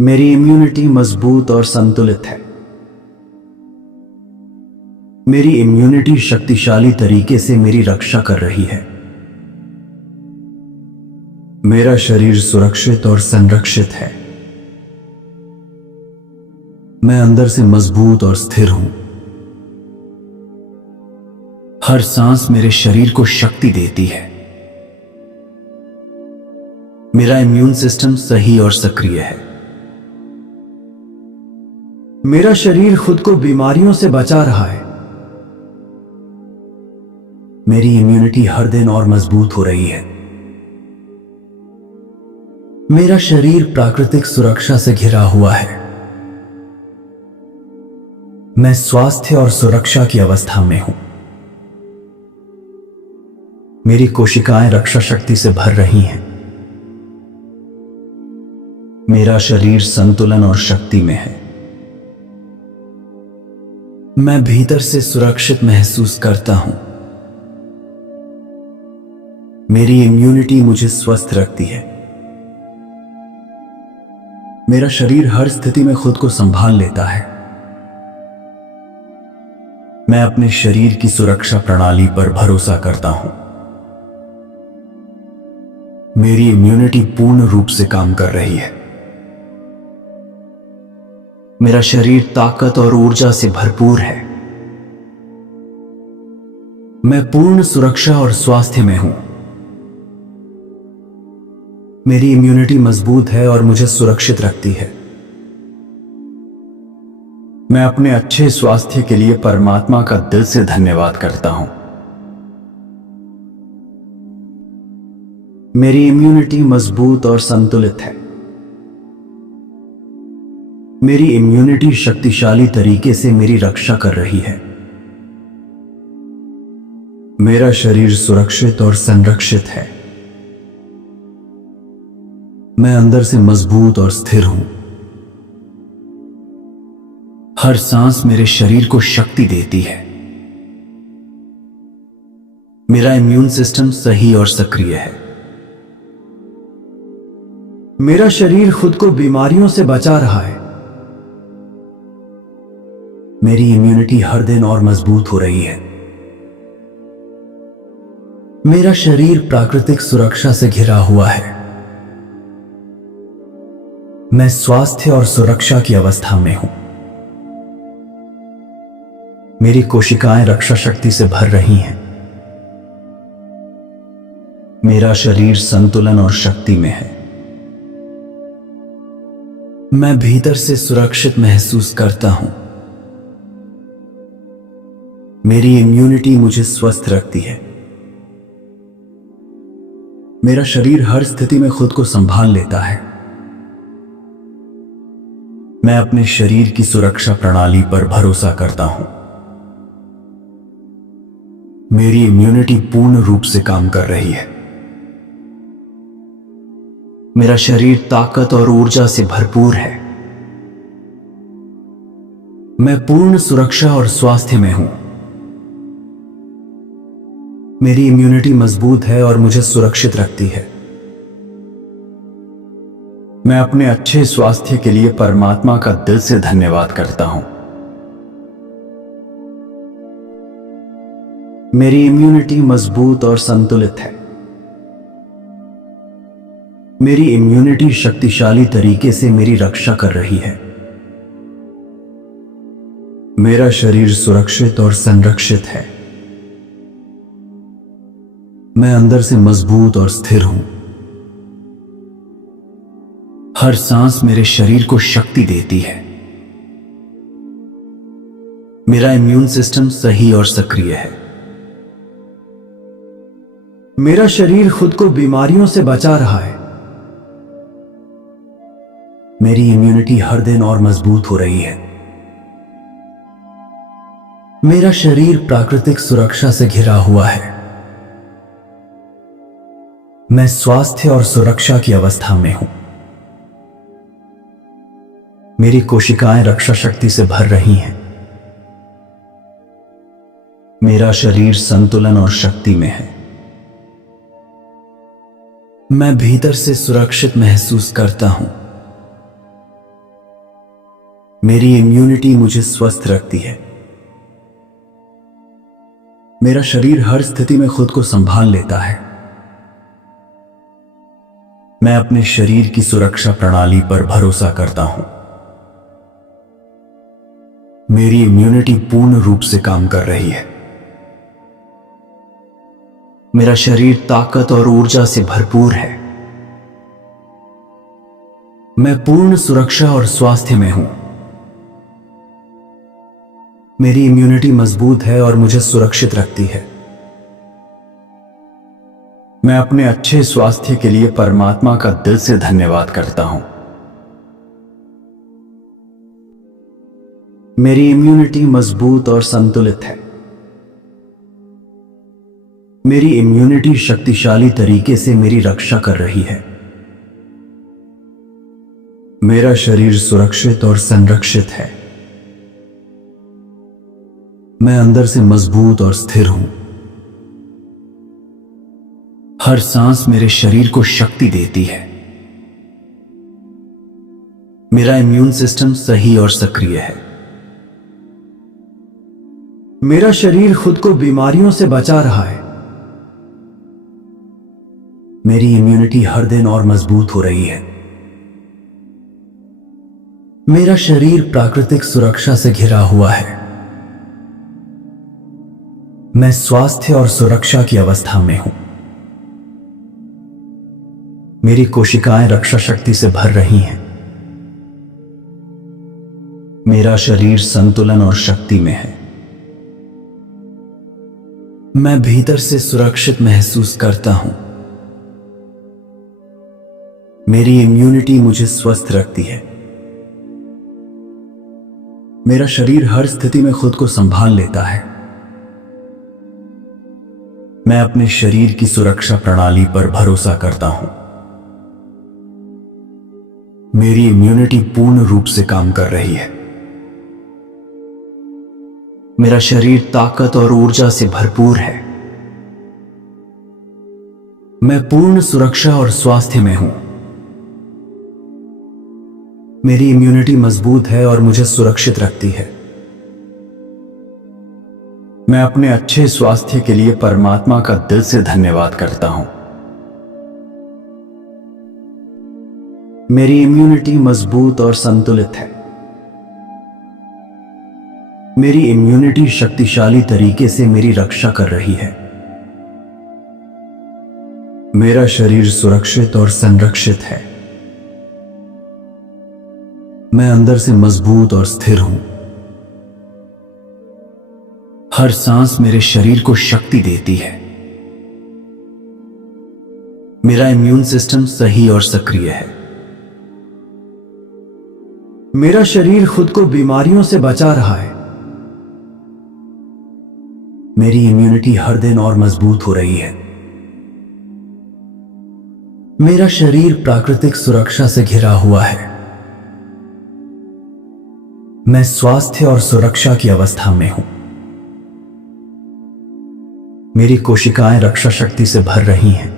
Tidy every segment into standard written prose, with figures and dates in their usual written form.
मेरी इम्यूनिटी मजबूत और संतुलित है। मेरी इम्यूनिटी शक्तिशाली तरीके से मेरी रक्षा कर रही है। मेरा शरीर सुरक्षित और संरक्षित है। मैं अंदर से मजबूत और स्थिर हूं। हर सांस मेरे शरीर को शक्ति देती है। मेरा इम्यून सिस्टम सही और सक्रिय है। मेरा शरीर खुद को बीमारियों से बचा रहा है। मेरी इम्यूनिटी हर दिन और मजबूत हो रही है। मेरा शरीर प्राकृतिक सुरक्षा से घिरा हुआ है। मैं स्वास्थ्य और सुरक्षा की अवस्था में हूं। मेरी कोशिकाएं रक्षा शक्ति से भर रही हैं। मेरा शरीर संतुलन और शक्ति में है। मैं भीतर से सुरक्षित महसूस करता हूं। मेरी इम्यूनिटी मुझे स्वस्थ रखती है। मेरा शरीर हर स्थिति में खुद को संभाल लेता है। मैं अपने शरीर की सुरक्षा प्रणाली पर भरोसा करता हूं। मेरी इम्यूनिटी पूर्ण रूप से काम कर रही है। मेरा शरीर ताकत और ऊर्जा से भरपूर है। मैं पूर्ण सुरक्षा और स्वास्थ्य में हूं। मेरी इम्यूनिटी मजबूत है और मुझे सुरक्षित रखती है। मैं अपने अच्छे स्वास्थ्य के लिए परमात्मा का दिल से धन्यवाद करता हूं। मेरी इम्यूनिटी मजबूत और संतुलित है। मेरी इम्यूनिटी शक्तिशाली तरीके से मेरी रक्षा कर रही है। मेरा शरीर सुरक्षित और संरक्षित है। मैं अंदर से मजबूत और स्थिर हूं। हर सांस मेरे शरीर को शक्ति देती है। मेरा इम्यून सिस्टम सही और सक्रिय है। मेरा शरीर खुद को बीमारियों से बचा रहा है। मेरी इम्यूनिटी हर दिन और मजबूत हो रही है। मेरा शरीर प्राकृतिक सुरक्षा से घिरा हुआ है। मैं स्वास्थ्य और सुरक्षा की अवस्था में हूं। मेरी कोशिकाएं रक्षा शक्ति से भर रही हैं। मेरा शरीर संतुलन और शक्ति में है। मैं भीतर से सुरक्षित महसूस करता हूं। मेरी इम्यूनिटी मुझे स्वस्थ रखती है। मेरा शरीर हर स्थिति में खुद को संभाल लेता है। मैं अपने शरीर की सुरक्षा प्रणाली पर भरोसा करता हूं। मेरी इम्यूनिटी पूर्ण रूप से काम कर रही है। मेरा शरीर ताकत और ऊर्जा से भरपूर है। मैं पूर्ण सुरक्षा और स्वास्थ्य में हूं। मेरी इम्यूनिटी मजबूत है और मुझे सुरक्षित रखती है। मैं अपने अच्छे स्वास्थ्य के लिए परमात्मा का दिल से धन्यवाद करता हूं। मेरी इम्यूनिटी मजबूत और संतुलित है। मेरी इम्यूनिटी शक्तिशाली तरीके से मेरी रक्षा कर रही है। मेरा शरीर सुरक्षित और संरक्षित है। मैं अंदर से मजबूत और स्थिर हूं। हर सांस मेरे शरीर को शक्ति देती है। मेरा इम्यून सिस्टम सही और सक्रिय है। मेरा शरीर खुद को बीमारियों से बचा रहा है। मेरी इम्यूनिटी हर दिन और मजबूत हो रही है। मेरा शरीर प्राकृतिक सुरक्षा से घिरा हुआ है। मैं स्वास्थ्य और सुरक्षा की अवस्था में हूं। मेरी कोशिकाएं रक्षा शक्ति से भर रही हैं। मेरा शरीर संतुलन और शक्ति में है। मैं भीतर से सुरक्षित महसूस करता हूं। मेरी इम्यूनिटी मुझे स्वस्थ रखती है। मेरा शरीर हर स्थिति में खुद को संभाल लेता है। मैं अपने शरीर की सुरक्षा प्रणाली पर भरोसा करता हूं। मेरी इम्यूनिटी पूर्ण रूप से काम कर रही है। मेरा शरीर ताकत और ऊर्जा से भरपूर है। मैं पूर्ण सुरक्षा और स्वास्थ्य में हूं। मेरी इम्यूनिटी मजबूत है और मुझे सुरक्षित रखती है। मैं अपने अच्छे स्वास्थ्य के लिए परमात्मा का दिल से धन्यवाद करता हूं। मेरी इम्यूनिटी मजबूत और संतुलित है। मेरी इम्यूनिटी शक्तिशाली तरीके से मेरी रक्षा कर रही है। मेरा शरीर सुरक्षित और संरक्षित है। मैं अंदर से मजबूत और स्थिर हूं। हर सांस मेरे शरीर को शक्ति देती है। मेरा इम्यून सिस्टम सही और सक्रिय है। मेरा शरीर खुद को बीमारियों से बचा रहा है। मेरी इम्यूनिटी हर दिन और मजबूत हो रही है। मेरा शरीर प्राकृतिक सुरक्षा से घिरा हुआ है। मैं स्वास्थ्य और सुरक्षा की अवस्था में हूं। मेरी कोशिकाएं रक्षा शक्ति से भर रही हैं। मेरा शरीर संतुलन और शक्ति में है। मैं भीतर से सुरक्षित महसूस करता हूं। मेरी इम्यूनिटी मुझे स्वस्थ रखती है। मेरा शरीर हर स्थिति में खुद को संभाल लेता है। मैं अपने शरीर की सुरक्षा प्रणाली पर भरोसा करता हूं। मेरी इम्यूनिटी पूर्ण रूप से काम कर रही है। मेरा शरीर ताकत और ऊर्जा से भरपूर है। मैं पूर्ण सुरक्षा और स्वास्थ्य में हूं। मेरी इम्यूनिटी मजबूत है और मुझे सुरक्षित रखती है। मैं अपने अच्छे स्वास्थ्य के लिए परमात्मा का दिल से धन्यवाद करता हूं। मेरी इम्यूनिटी मजबूत और संतुलित है। मेरी इम्यूनिटी शक्तिशाली तरीके से मेरी रक्षा कर रही है। मेरा शरीर सुरक्षित और संरक्षित है। मैं अंदर से मजबूत और स्थिर हूं। हर सांस मेरे शरीर को शक्ति देती है। मेरा इम्यून सिस्टम सही और सक्रिय है। मेरा शरीर खुद को बीमारियों से बचा रहा है। मेरी इम्यूनिटी हर दिन और मजबूत हो रही है। मेरा शरीर प्राकृतिक सुरक्षा से घिरा हुआ है। मैं स्वास्थ्य और सुरक्षा की अवस्था में हूं। मेरी कोशिकाएं रक्षा शक्ति से भर रही हैं।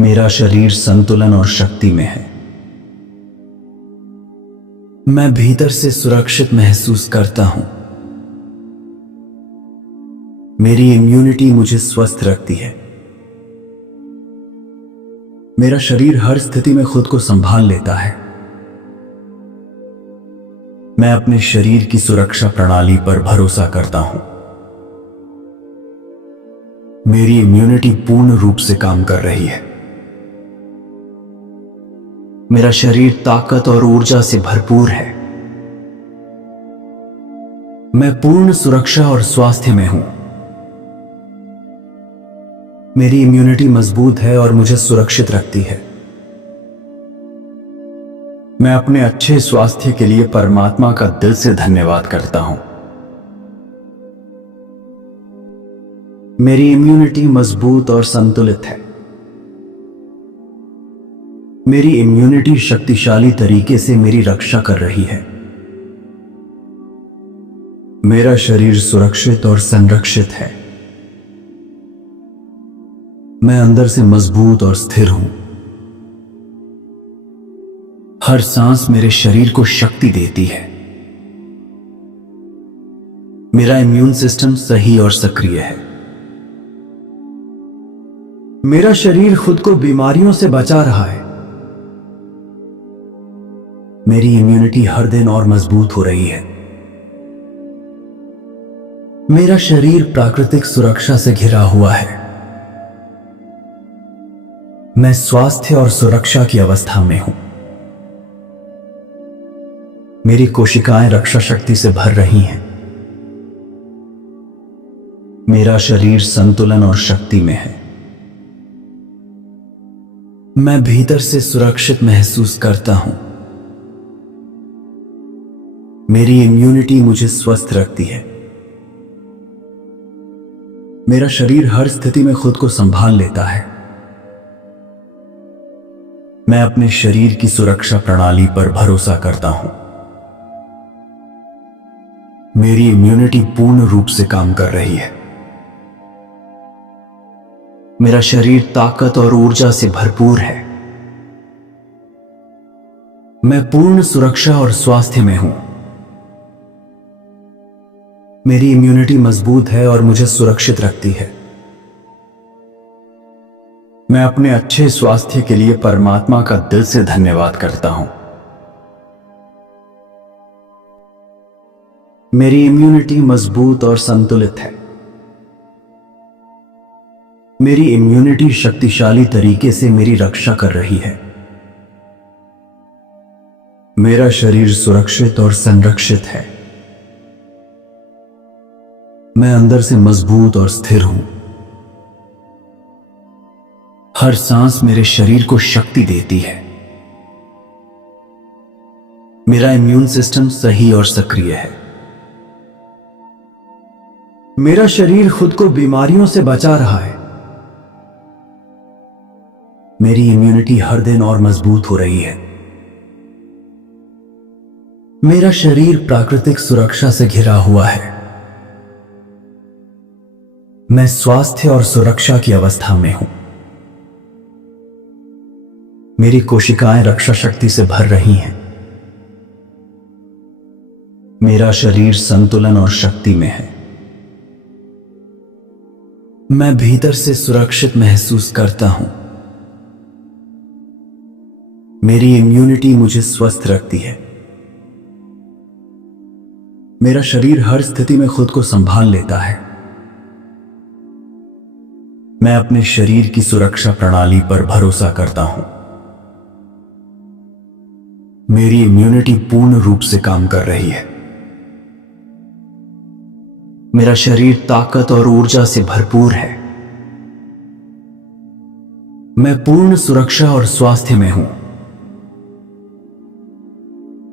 मेरा शरीर संतुलन और शक्ति में है। मैं भीतर से सुरक्षित महसूस करता हूं। मेरी इम्यूनिटी मुझे स्वस्थ रखती है। मेरा शरीर हर स्थिति में खुद को संभाल लेता है। मैं अपने शरीर की सुरक्षा प्रणाली पर भरोसा करता हूं। मेरी इम्यूनिटी पूर्ण रूप से काम कर रही है। मेरा शरीर ताकत और ऊर्जा से भरपूर है। मैं पूर्ण सुरक्षा और स्वास्थ्य में हूं। मेरी इम्यूनिटी मजबूत है और मुझे सुरक्षित रखती है। मैं अपने अच्छे स्वास्थ्य के लिए परमात्मा का दिल से धन्यवाद करता हूं। मेरी इम्यूनिटी मजबूत और संतुलित है। मेरी इम्यूनिटी शक्तिशाली तरीके से मेरी रक्षा कर रही है। मेरा शरीर सुरक्षित और संरक्षित है। मैं अंदर से मजबूत और स्थिर हूं। हर सांस मेरे शरीर को शक्ति देती है। मेरा इम्यून सिस्टम सही और सक्रिय है। मेरा शरीर खुद को बीमारियों से बचा रहा है। मेरी इम्यूनिटी हर दिन और मजबूत हो रही है। मेरा शरीर प्राकृतिक सुरक्षा से घिरा हुआ है। मैं स्वास्थ्य और सुरक्षा की अवस्था में हूं। मेरी कोशिकाएं रक्षा शक्ति से भर रही हैं। मेरा शरीर संतुलन और शक्ति में है। मैं भीतर से सुरक्षित महसूस करता हूं। मेरी इम्यूनिटी मुझे स्वस्थ रखती है। मेरा शरीर हर स्थिति में खुद को संभाल लेता है। मैं अपने शरीर की सुरक्षा प्रणाली पर भरोसा करता हूं। मेरी इम्यूनिटी पूर्ण रूप से काम कर रही है। मेरा शरीर ताकत और ऊर्जा से भरपूर है। मैं पूर्ण सुरक्षा और स्वास्थ्य में हूं। मेरी इम्यूनिटी मजबूत है और मुझे सुरक्षित रखती है। मैं अपने अच्छे स्वास्थ्य के लिए परमात्मा का दिल से धन्यवाद करता हूं। मेरी इम्यूनिटी मजबूत और संतुलित है। मेरी इम्यूनिटी शक्तिशाली तरीके से मेरी रक्षा कर रही है। मेरा शरीर सुरक्षित और संरक्षित है। मैं अंदर से मजबूत और स्थिर हूं। हर सांस मेरे शरीर को शक्ति देती है। मेरा इम्यून सिस्टम सही और सक्रिय है। मेरा शरीर खुद को बीमारियों से बचा रहा है। मेरी इम्यूनिटी हर दिन और मजबूत हो रही है। मेरा शरीर प्राकृतिक सुरक्षा से घिरा हुआ है। मैं स्वास्थ्य और सुरक्षा की अवस्था में हूं। मेरी कोशिकाएं रक्षा शक्ति से भर रही हैं। मेरा शरीर संतुलन और शक्ति में है। मैं भीतर से सुरक्षित महसूस करता हूं। मेरी इम्यूनिटी मुझे स्वस्थ रखती है। मेरा शरीर हर स्थिति में खुद को संभाल लेता है। मैं अपने शरीर की सुरक्षा प्रणाली पर भरोसा करता हूं। मेरी इम्यूनिटी पूर्ण रूप से काम कर रही है। मेरा शरीर ताकत और ऊर्जा से भरपूर है। मैं पूर्ण सुरक्षा और स्वास्थ्य में हूं।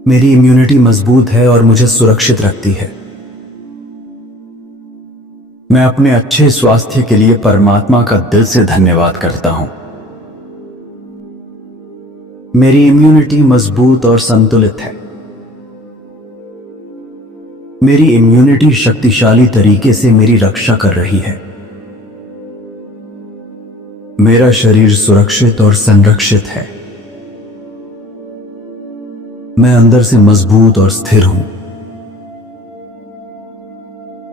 मेरी इम्यूनिटी मजबूत है और मुझे सुरक्षित रखती है। मैं अपने अच्छे स्वास्थ्य के लिए परमात्मा का दिल से धन्यवाद करता हूं। मेरी इम्यूनिटी मजबूत और संतुलित है। मेरी इम्यूनिटी शक्तिशाली तरीके से मेरी रक्षा कर रही है। मेरा शरीर सुरक्षित और संरक्षित है। मैं अंदर से मजबूत और स्थिर हूं।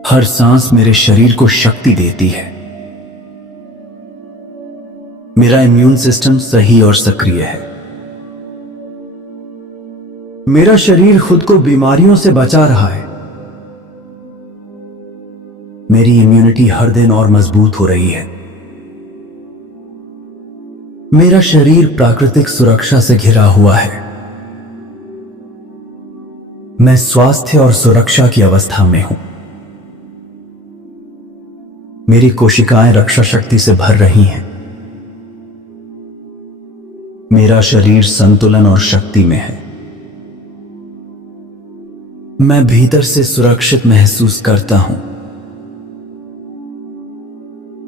हर सांस मेरे शरीर को शक्ति देती है। मेरा इम्यून सिस्टम सही और सक्रिय है। मेरा शरीर खुद को बीमारियों से बचा रहा है। मेरी इम्यूनिटी हर दिन और मजबूत हो रही है। मेरा शरीर प्राकृतिक सुरक्षा से घिरा हुआ है। मैं स्वास्थ्य और सुरक्षा की अवस्था में हूं। मेरी कोशिकाएं रक्षा शक्ति से भर रही हैं। मेरा शरीर संतुलन और शक्ति में है। मैं भीतर से सुरक्षित महसूस करता हूं।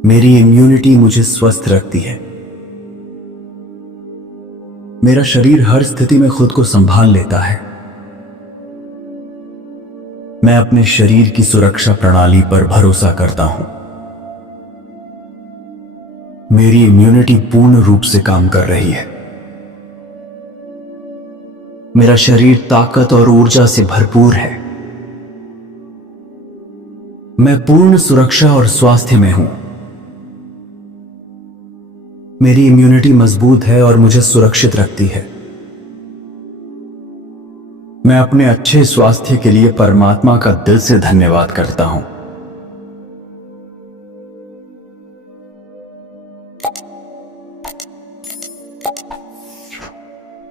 मेरी इम्यूनिटी मुझे स्वस्थ रखती है। मेरा शरीर हर स्थिति में खुद को संभाल लेता है। मैं अपने शरीर की सुरक्षा प्रणाली पर भरोसा करता हूं। मेरी इम्यूनिटी पूर्ण रूप से काम कर रही है। मेरा शरीर ताकत और ऊर्जा से भरपूर है। मैं पूर्ण सुरक्षा और स्वास्थ्य में हूं। मेरी इम्यूनिटी मजबूत है और मुझे सुरक्षित रखती है। मैं अपने अच्छे स्वास्थ्य के लिए परमात्मा का दिल से धन्यवाद करता हूं।